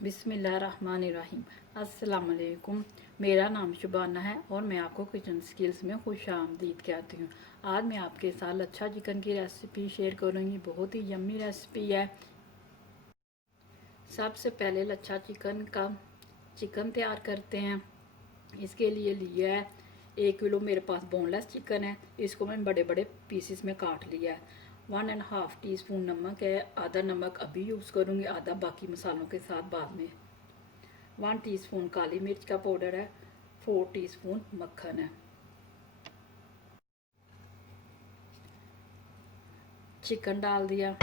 बिस्मिल्लाहिर्रहमानिर्रहीम। अस्सलाम वालेकुम। मेरा नाम शुबाना है और मैं आपको किचन स्किल्स में खुश आमदीद कहती हूँ। आज मैं आपके साथ लच्छा चिकन की रेसिपी शेयर करूँगी। बहुत ही यम्मी रेसिपी है। सबसे पहले लच्छा चिकन तैयार करते हैं। इसके लिए लिया है 1 किलो मेरे पास बोनलेस चिकन है। इसको मैंने बड़े बड़े पीसेस में काट लिया है। 1.5 टीस्पून नमक है। आधा नमक अभी यूज़ करूँगी, आधा बाकी मसालों के साथ बाद में। 1 टीस्पून काली मिर्च का पाउडर है। 4 टीस्पून मक्खन है। चिकन डाल दिया।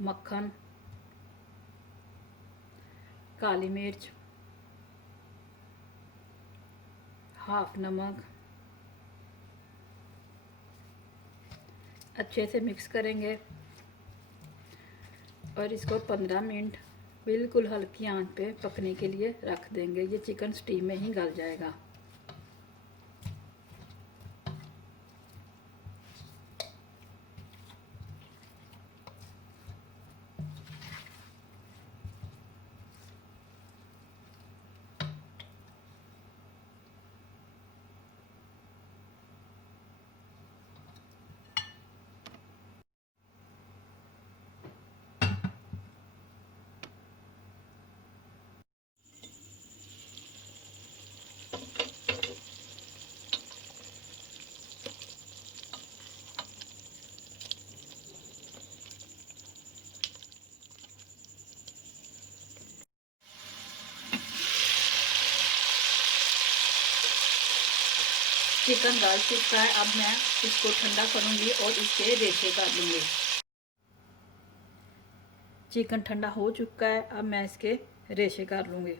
मक्खन, काली मिर्च, हाफ नमक, अच्छे से मिक्स करेंगे और इसको 15 मिनट बिल्कुल हल्की आंच पे पकने के लिए रख देंगे। ये चिकन स्टीम में ही गल जाएगा। चिकन गल चुका है। अब मैं इसको ठंडा करूंगी और इसके रेशे कर लूँगी। चिकन ठंडा हो चुका है। अब मैं इसके रेशे कर लूँगी।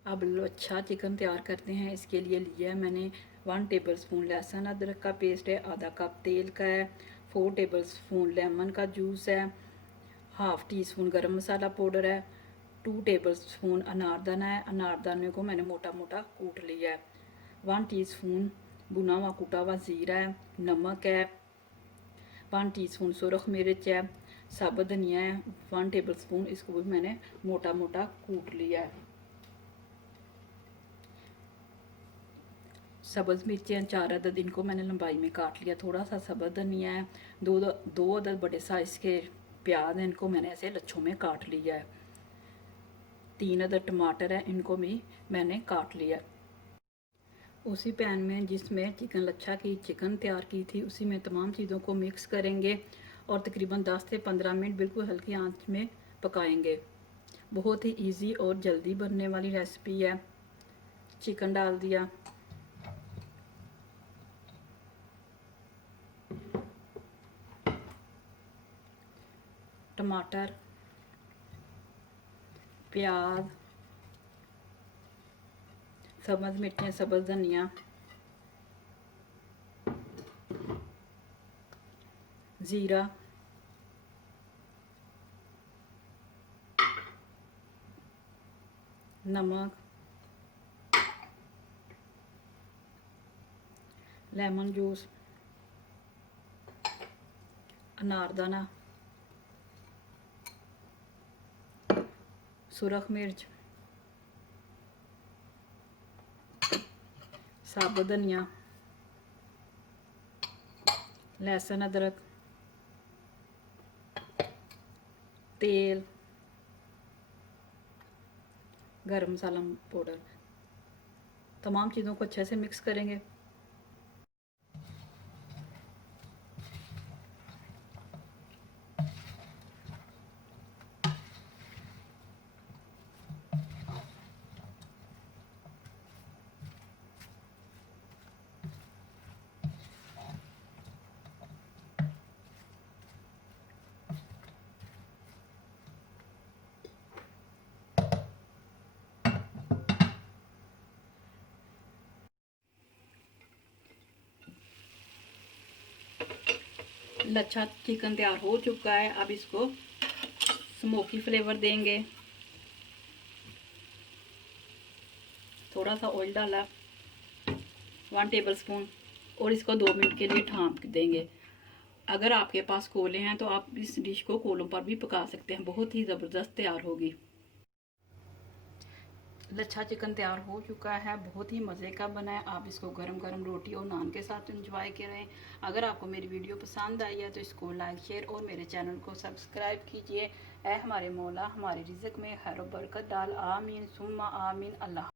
अब अच्छा चिकन तैयार करते हैं। इसके लिए लिया है मैंने 1 टेबलस्पून लहसुन अदरक का पेस्ट है। आधा कप तेल का है। 4 टेबलस्पून लेमन का जूस है। हाफ टी स्पून गरम मसाला पाउडर है। 2 टेबलस्पून अनारदाना है। अनारदाने को मैंने मोटा मोटा कूट लिया है। 1 टीस्पून भुना हुआ कूटा हुआ ज़ीरा है। नमक है। 1 टीस्पून सुरख मिर्च है। साबुत धनिया है 1 टेबलस्पून। इसको भी मैंने मोटा मोटा कूट लिया है। सब्ज़ मिर्चें 4 अदद, इनको मैंने लंबाई में काट लिया। थोड़ा सा सब्ज़ धनिया है। दो अदद बड़े साइज़ के प्याज हैं, इनको मैंने ऐसे लच्छों में काट लिया है। 3 अदद टमाटर है, इनको भी मैंने काट लिया है। उसी पैन में जिसमें चिकन तैयार की थी, उसी में तमाम चीज़ों को मिक्स करेंगे और तकरीबन 10 से 15 मिनट बिल्कुल हल्की आंच में पकाएंगे। बहुत ही इजी और जल्दी बनने वाली रेसिपी है। चिकन डाल दिया। टमाटर, प्याज, सब्ज़ मिर्चें, सब्ज़ धनिया, ज़ीरा, नमक, लेमन जूस, अनारदाना, सुरख मिर्च, साबुत धनिया, लहसुन अदरक, तेल, गरम मसाला पाउडर, तमाम चीज़ों को अच्छे से मिक्स करेंगे। लच्छा चिकन तैयार हो चुका है। अब इसको स्मोकी फ्लेवर देंगे। थोड़ा सा ऑयल डाला, 1 टेबलस्पून, और इसको 2 मिनट के लिए ढाँप देंगे। अगर आपके पास कोले हैं तो आप इस डिश को कोलों पर भी पका सकते हैं, बहुत ही ज़बरदस्त तैयार होगी। लच्छा चिकन तैयार हो चुका है, बहुत ही मज़े का बना है। आप इसको गरम गरम रोटी और नान के साथ एंजॉय करें। अगर आपको मेरी वीडियो पसंद आई है तो इसको लाइक शेयर और मेरे चैनल को सब्सक्राइब कीजिए। ऐ हमारे मौला हमारे रिज़्क़ में खैर बरकत डाल, आमीन सुम्मा आमीन। अल्लाह।